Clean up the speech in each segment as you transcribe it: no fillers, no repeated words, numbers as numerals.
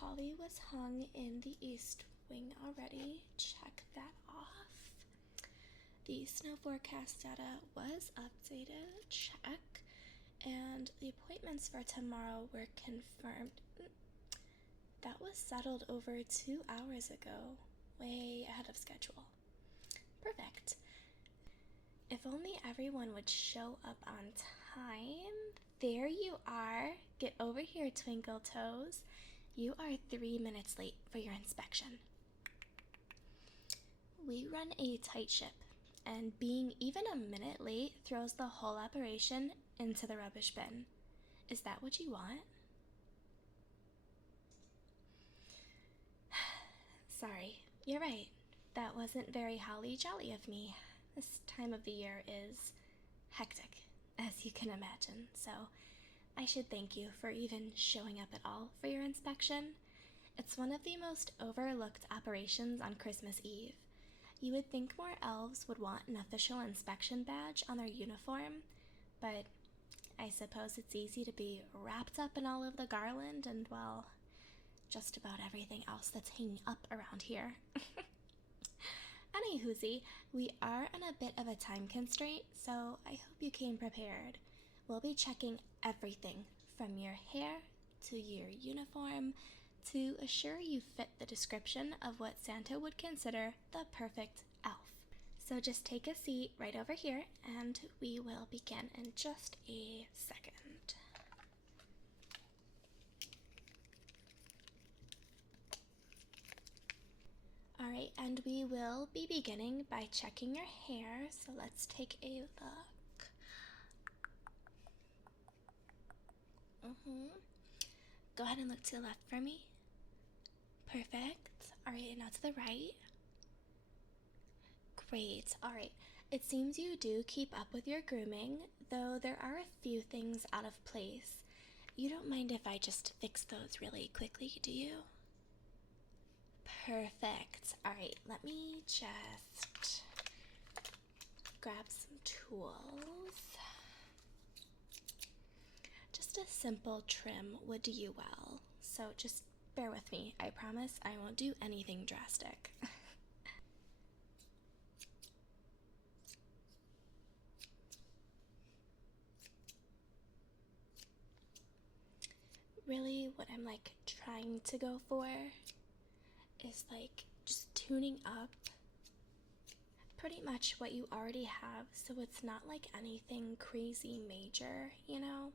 holly was hung in the east wing already. Check that off. The snow forecast data was updated. Check. And the appointments for tomorrow were confirmed. That was settled over 2 hours ago. Way ahead of schedule. Perfect. If only everyone would show up on time. There you are. Get over here, Twinkle Toes. You are 3 minutes late for your inspection. We run a tight ship, and being even a minute late throws the whole operation into the rubbish bin. Is that what you want? Sorry, you're right. That wasn't very holly jolly of me. This time of the year is hectic, as you can imagine, so I should thank you for even showing up at all for your inspection. It's one of the most overlooked operations on Christmas Eve. You would think more elves would want an official inspection badge on their uniform, but I suppose it's easy to be wrapped up in all of the garland and, well, just about everything else that's hanging up around here. Anywhoosie, we are on a bit of a time constraint, so I hope you came prepared. We'll be checking everything from your hair to your uniform to assure you fit the description of what Santa would consider the perfect elf. So just take a seat right over here and we will begin in just a second. Alright, and we will be beginning by checking your hair, so let's take a look. Go ahead and look to the left for me. Perfect. Alright, and now to the right. Great. Alright, it seems you do keep up with your grooming, though there are a few things out of place. You don't mind if I just fix those really quickly, do you? Perfect. Alright, let me just grab some tools. Just a simple trim would do you well, so just bear with me. I promise I won't do anything drastic. Really, what I'm trying to go for is just tuning up pretty much what you already have, so it's not anything crazy major, you know?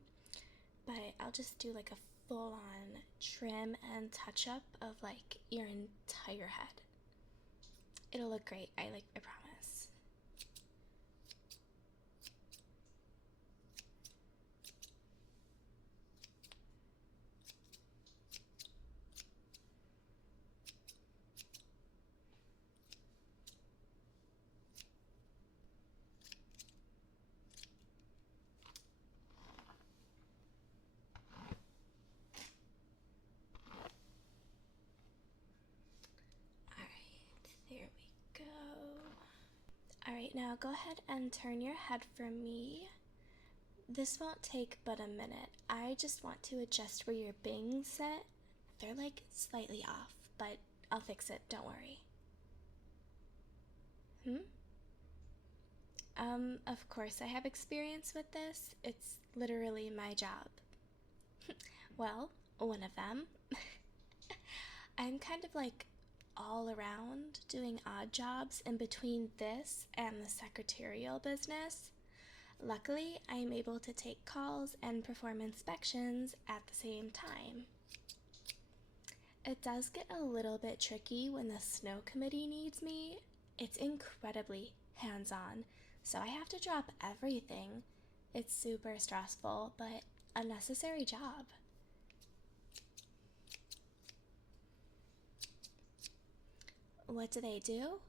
But I'll just do a full-on trim and touch-up of your entire head. It'll look great, I promise. There we go. Alright, now go ahead and turn your head for me. This won't take but a minute. I just want to adjust where your bangs sit. They're slightly off, but I'll fix it, don't worry. Of course I have experience with this. It's literally my job. Well, one of them. I'm kind of all around doing odd jobs in between this and the secretarial business. Luckily, I am able to take calls and perform inspections at the same time. It does get a little bit tricky when the snow committee needs me. It's incredibly hands-on, so I have to drop everything. It's super stressful, but a necessary job. What do they do?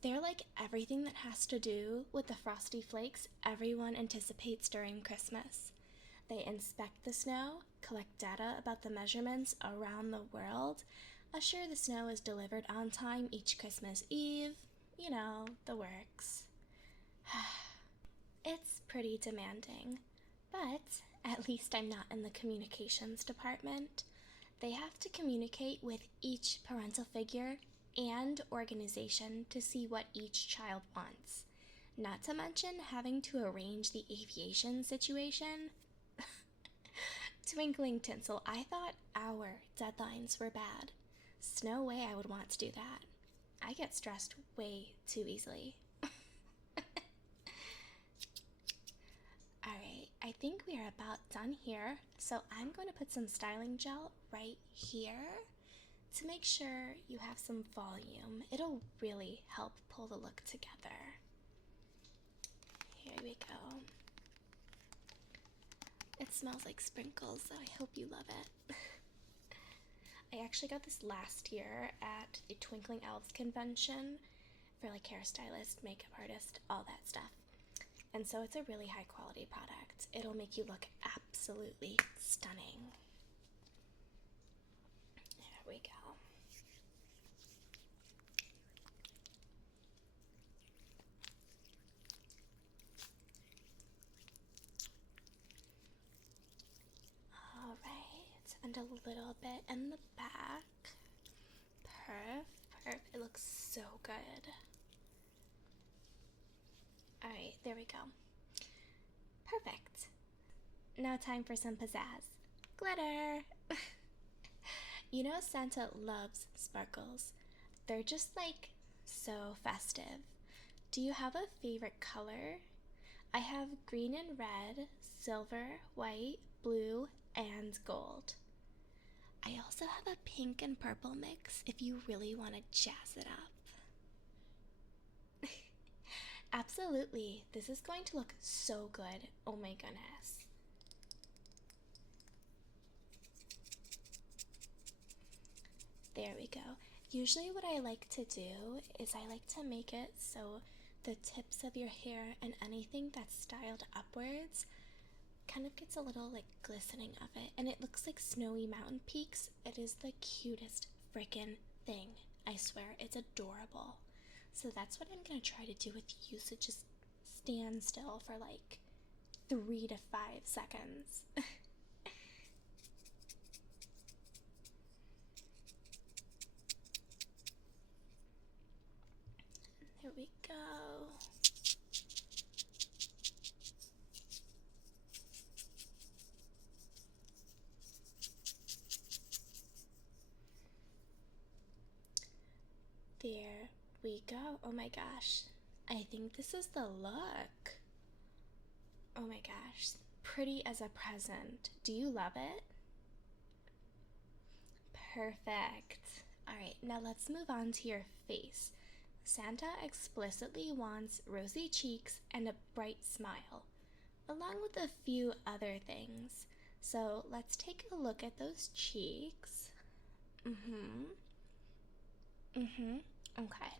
They're everything that has to do with the frosty flakes everyone anticipates during Christmas. They inspect the snow, collect data about the measurements around the world, assure the snow is delivered on time each Christmas Eve, you know, the works. It's pretty demanding, but at least I'm not in the communications department. They have to communicate with each parental figure and organization to see what each child wants. Not to mention having to arrange the aviation situation. Twinkling tinsel, I thought our deadlines were bad. There's no way I would want to do that. I get stressed way too easily. Alright, I think we are about done here, so I'm going to put some styling gel right here to make sure you have some volume. It'll really help pull the look together. Here we go. It smells like sprinkles, so I hope you love it. I actually got this last year at the Twinkling Elves convention for like hairstylist, makeup artist, all that stuff. And so it's a really high quality product. It'll make you look absolutely stunning. There we go. Alright, and a little bit in the back. Perf. It looks so good. Alright, there we go. Perfect. Now time for some pizzazz. Glitter! You know Santa loves sparkles. They're just like so festive. Do you have a favorite color? I have green and red, silver, white, blue, and gold. I also have a pink and purple mix if you really want to jazz it up. Absolutely, this is going to look so good. Oh my goodness. There we go. Usually what I like to do is I like to make it so the tips of your hair and anything that's styled upwards kind of gets a little like glistening of it, and it looks like snowy mountain peaks. It is the cutest frickin' thing. I swear, it's adorable. So that's what I'm gonna try to do with you, so just stand still for like 3 to 5 seconds. There we go. There we go. Oh my gosh. I think this is the look. Oh my gosh. Pretty as a present. Do you love it? Perfect. Alright, now let's move on to your face. Santa explicitly wants rosy cheeks and a bright smile, along with a few other things. So let's take a look at those cheeks. Okay.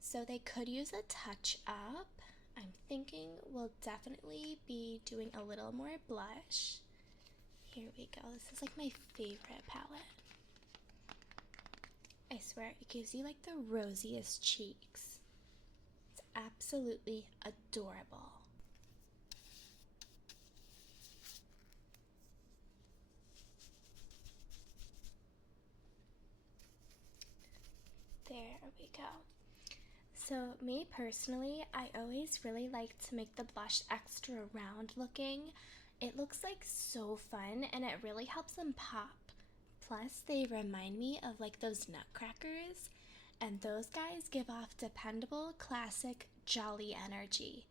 So they could use a touch up. I'm thinking we'll definitely be doing a little more blush. Here we go. This is like my favorite palette. I swear, it gives you like the rosiest cheeks. It's absolutely adorable. There we go. So me personally, I always really like to make the blush extra round looking. It looks like so fun, and it really helps them pop. Plus, they remind me of like those nutcrackers, and those guys give off dependable, classic, jolly energy.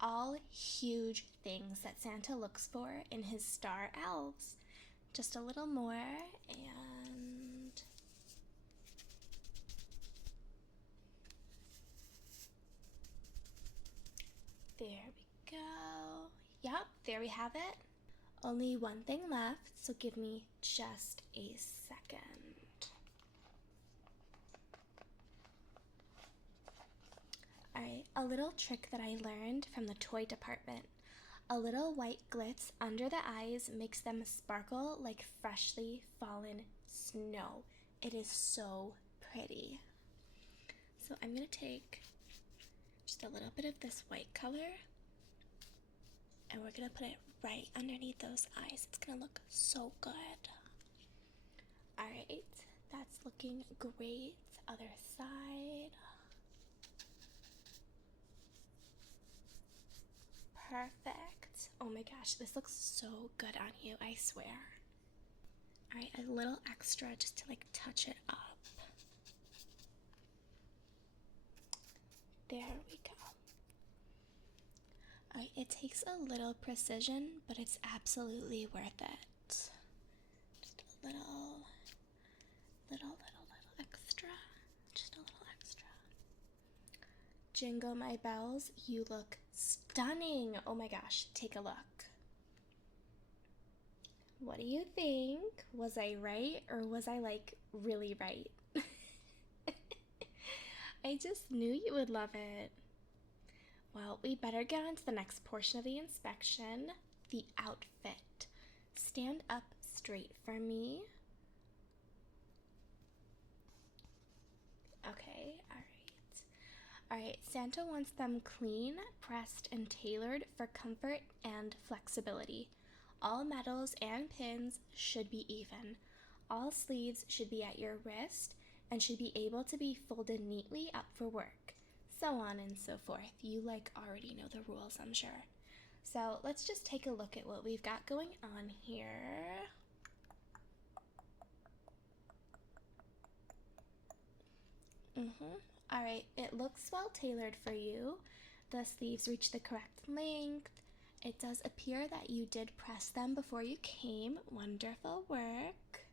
All huge things that Santa looks for in his star elves. Just a little more, and there we go. Yup, there we have it. Only one thing left, so give me just a second. Alright, a little trick that I learned from the toy department. A little white glitz under the eyes makes them sparkle like freshly fallen snow. It is so pretty. So I'm going to take just a little bit of this white color, and we're going to put it right underneath those eyes. It's going to look so good. Alright, that's looking great. Other side. Perfect. Oh my gosh, this looks so good on you, I swear. Alright, a little extra just to like touch it up. There we go. Alright, it takes a little precision, but it's absolutely worth it. Just a little extra. Just a little extra. Jingle my bells, you look stunning. Oh my gosh, take a look. What do you think? Was I right or was I like really right? I just knew you would love it. Well, we better get on to the next portion of the inspection, the outfit. Stand up straight for me. Okay, Alright, Santa wants them clean, pressed, and tailored for comfort and flexibility. All metals and pins should be even. All sleeves should be at your wrist and should be able to be folded neatly up for work. So on and so forth. You like already know the rules, I'm sure. So let's just take a look at what we've got going on here. Alright, it looks well tailored for you. The sleeves reach the correct length. It does appear that you did press them before you came. Wonderful work.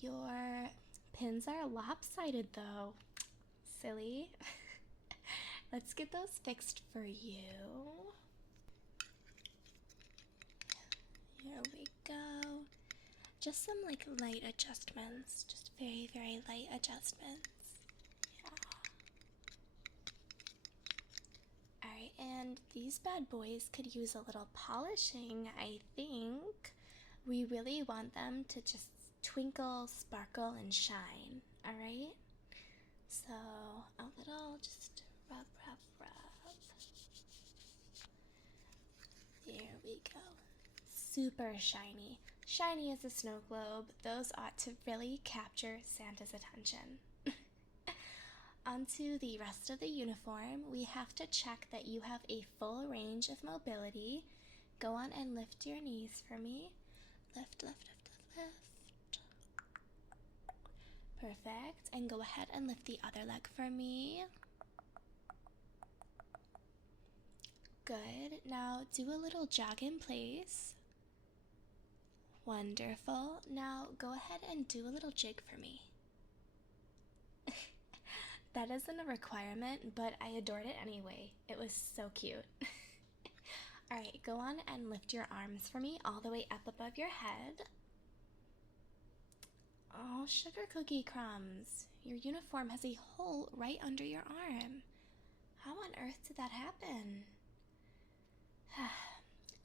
Your pins are lopsided though. Silly. Let's get those fixed for you. Here we go. Just some like light adjustments. Just very, very light adjustments. Alright, and these bad boys could use a little polishing, I think. We really want them to just twinkle, sparkle, and shine, alright? So, a little just rub. There we go. Super shiny. Shiny as a snow globe. Those ought to really capture Santa's attention. Onto the rest of the uniform, we have to check that you have a full range of mobility. Go on and lift your knees for me. Lift. Perfect. And go ahead and lift the other leg for me. Good. Now do a little jog in place. Wonderful. Now go ahead and do a little jig for me. That isn't a requirement, but I adored it anyway. It was so cute. Alright, go on and lift your arms for me all the way up above your head. Oh, sugar cookie crumbs. Your uniform has a hole right under your arm. How on earth did that happen?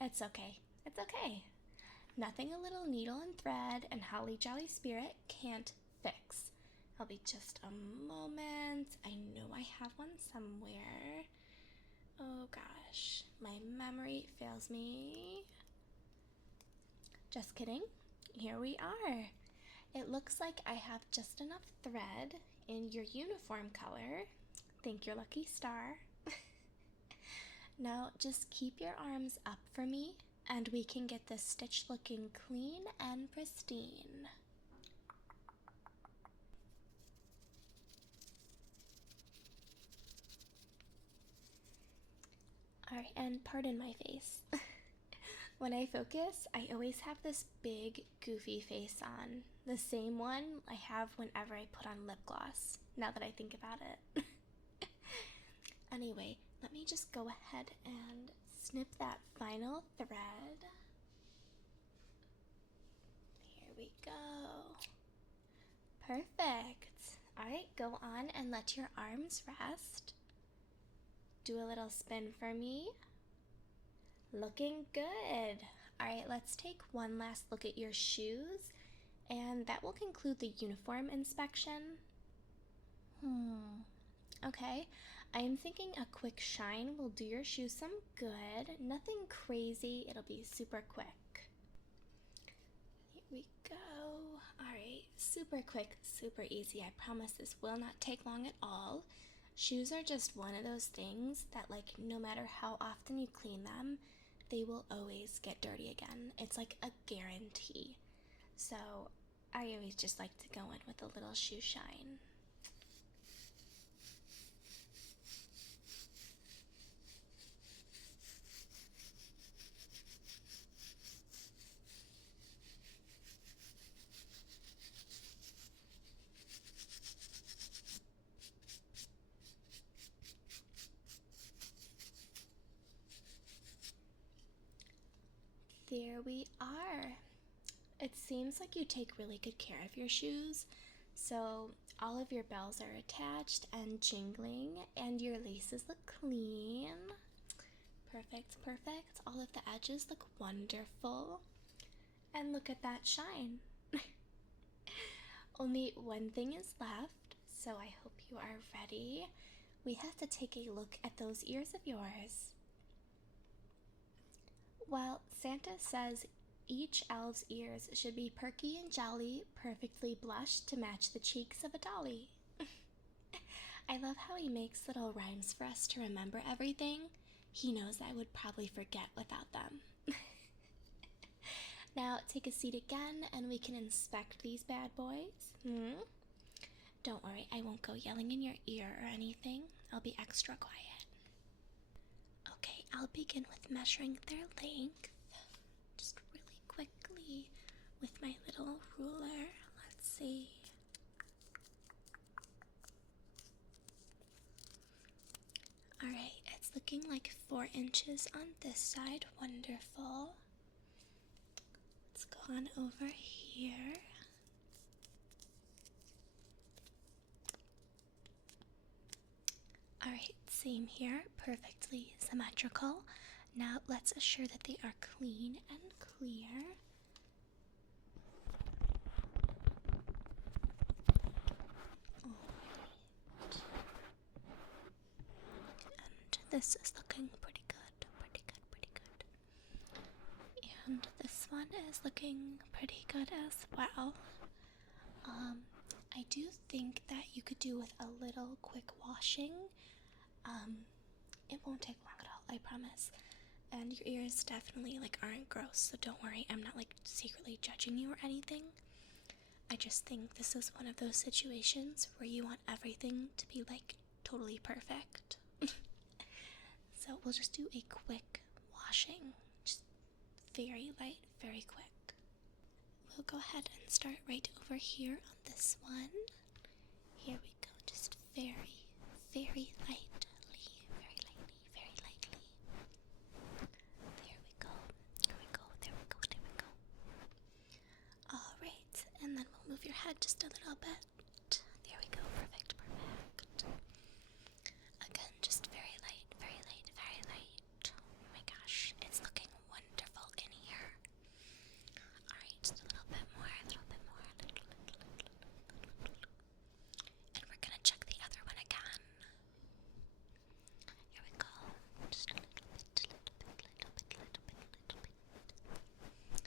It's okay. It's okay. Nothing a little needle and thread and holly jolly spirit can't fix. I'll be just a moment. I know I have one somewhere. Oh gosh, my memory fails me. Just kidding. Here we are. It looks like I have just enough thread in your uniform color. Thank your lucky star. Now just keep your arms up for me and we can get this stitch looking clean and pristine. Alright, and pardon my face. When I focus, I always have this big, goofy face on. The same one I have whenever I put on lip gloss, now that I think about it. Anyway, let me just go ahead and snip that final thread. Here we go. Perfect. Alright, go on and let your arms rest. Do a little spin for me. Looking good. Alright, let's take one last look at your shoes, and that will conclude the uniform inspection. Okay, I am thinking a quick shine will do your shoes some good. Nothing crazy, it'll be super quick. Here we go. Alright, super quick, super easy. I promise this will not take long at all. Shoes are just one of those things that, like, no matter how often you clean them, they will always get dirty again. It's like a guarantee. So I always just like to go in with a little shoe shine. There we are. It seems like you take really good care of your shoes. So all of your bells are attached and jingling, and your laces look clean. Perfect, perfect. All of the edges look wonderful. And look at that shine. Only one thing is left, so I hope you are ready. We have to take a look at those ears of yours. Well, Santa says each elf's ears should be perky and jolly, perfectly blushed to match the cheeks of a dolly. I love how he makes little rhymes for us to remember everything. He knows I would probably forget without them. Now take a seat again and we can inspect these bad boys. Don't worry, I won't go yelling in your ear or anything. I'll be extra quiet. Okay, I'll begin with measuring their length. Just really quickly with my little ruler. Let's see. Alright, it's looking like 4 inches on this side. Wonderful. Let's go on over here. Alright, same here. Perfectly symmetrical. Now let's assure that they are clean and clear. Alright. And this is looking pretty good, pretty good, pretty good. And this one is looking pretty good as well. I do think that you could do with a little quick washing. It won't take long at all, I promise. And your ears definitely aren't gross, so don't worry. I'm not secretly judging you or anything. I just think this is one of those situations where you want everything to be totally perfect. So we'll just do a quick washing, just very light, very quick. We'll go ahead and start right over here on this one. Here we go, just very, very lightly, very lightly, very lightly. There we go, there we go, there we go, there we go. Alright, and then we'll move your head just a little bit. There we go, perfect, perfect. Again, just very light, very light, very light. Oh my gosh, it's looking wonderful in here. Alright, just a little bit more, a little bit more, a little. And we're gonna check the other one again. Here we go. Just a little bit, little bit, little bit, little bit, little bit.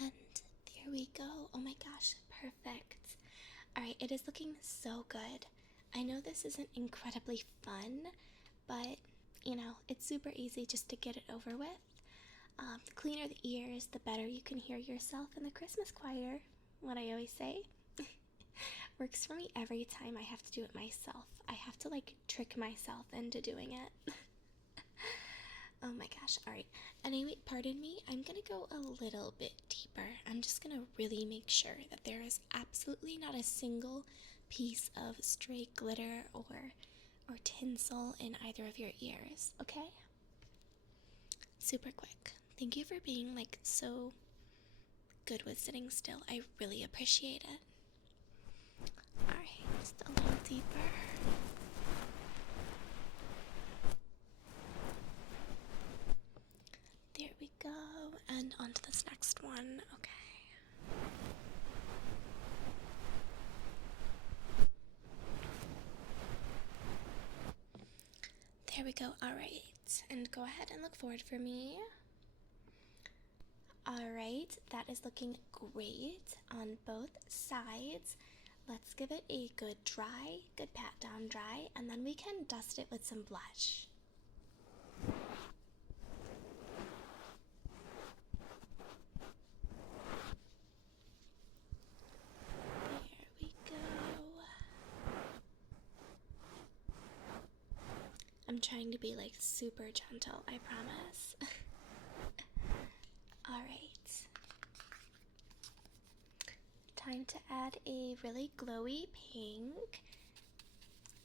And there we go. Oh my gosh, perfect. Alright, it is looking so good. I know this isn't incredibly fun, but it's super easy just to get it over with. The cleaner the ears, the better you can hear yourself in the Christmas choir. What I always say. Works for me every time I have to do it myself. I have to trick myself into doing it. Oh my gosh, alright. Anyway, pardon me, I'm gonna go a little bit deeper. I'm just gonna really make sure that there is absolutely not a single piece of stray glitter or tinsel in either of your ears, okay? Super quick. Thank you for being so good with sitting still. I really appreciate it. Alright, just a little deeper. There we go. And on to this next one. Okay. There we go. Alright. And go ahead and look forward for me. Alright, that is looking great. on both sides. Let's give it a good pat down dry, and then we can dust it with some blush. There we go. I'm trying to be like super gentle, I promise. Alright. Time to add a really glowy pink.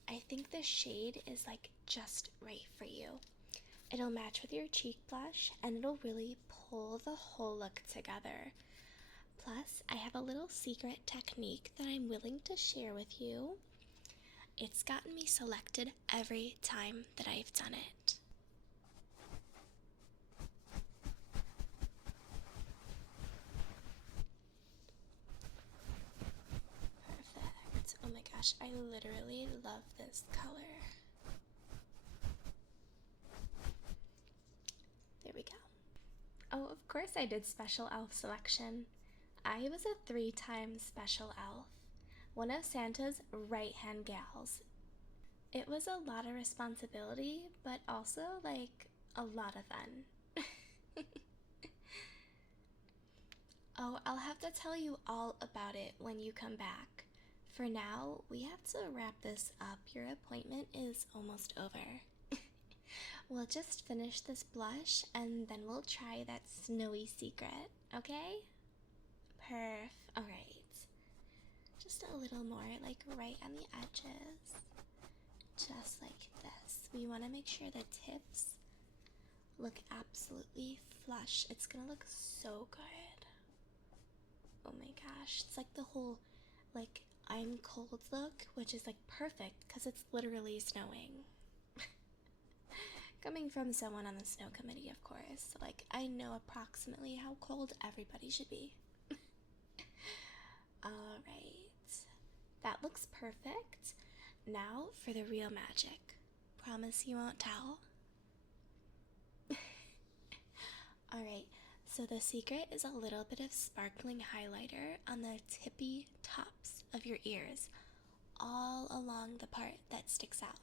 I think the shade is like just right for you. It'll match with your cheek blush and it'll really pull the whole look together. Plus, I have a little secret technique that I'm willing to share with you. It's gotten me selected every time that I've done it. Perfect. Oh my gosh, I literally love this color. There we go. Oh, of course I did special elf selection. I was a 3-time special elf, one of Santa's right-hand gals. It was a lot of responsibility, but also like a lot of fun. Oh, I'll have to tell you all about it when you come back. For now, we have to wrap this up. Your appointment is almost over. We'll just finish this blush and then we'll try that snowy secret, okay? Perf. Alright. Just a little more, like right on the edges. Just like this. We want to make sure the tips look absolutely flush. It's gonna look so good. Oh my gosh. It's like the whole, like, I'm cold look, which is like perfect because it's literally snowing. Coming from someone on the snow committee, of course. Like, I know approximately how cold everybody should be. Alright. That looks perfect. Now for the real magic. Promise you won't tell? Alright, so the secret is a little bit of sparkling highlighter on the tippy tops of your ears, all along the part that sticks out.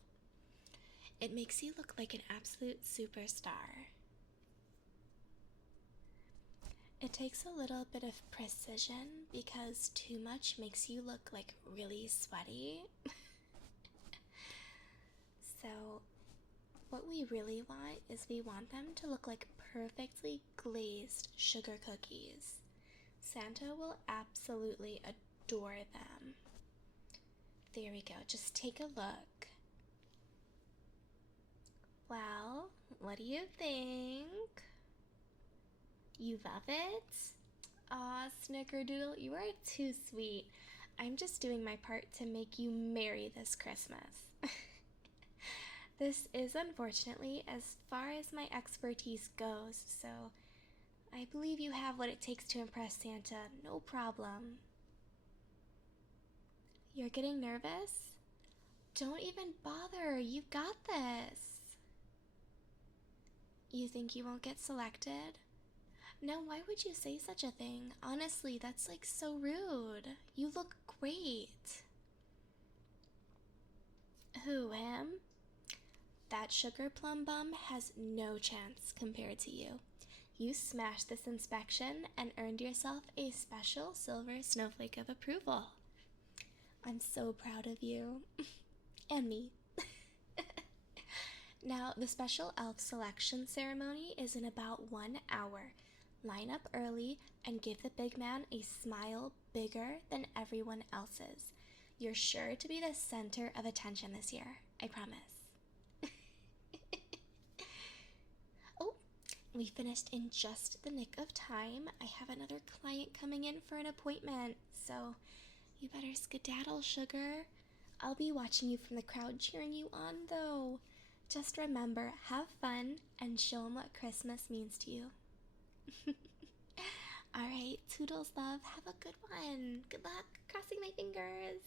It makes you look like an absolute superstar. It takes a little bit of precision because too much makes you look like really sweaty. So what we really want is we want them to look like perfectly glazed sugar cookies. Santa will absolutely adore them. There we go. Just take a look. Well, what do you think? You love it? Aw, Snickerdoodle, you are too sweet. I'm just doing my part to make you merry this Christmas. This is unfortunately as far as my expertise goes, so I believe you have what it takes to impress Santa, no problem. You're getting nervous? Don't even bother, you've got this. You think you won't get selected? Now, why would you say such a thing? Honestly, that's like so rude. You look great. Who, him? That sugar plum bum has no chance compared to you. You smashed this inspection and earned yourself a special silver snowflake of approval. I'm so proud of you. And me. Now, the special elf selection ceremony is in about 1 hour. Line up early and give the big man a smile bigger than everyone else's. You're sure to be the center of attention this year, I promise. Oh, we finished in just the nick of time. I have another client coming in for an appointment, so you better skedaddle, sugar. I'll be watching you from the crowd cheering you on, though. Just remember, have fun and show them what Christmas means to you. Alright, toodles love, have a good one. Good luck, crossing my fingers.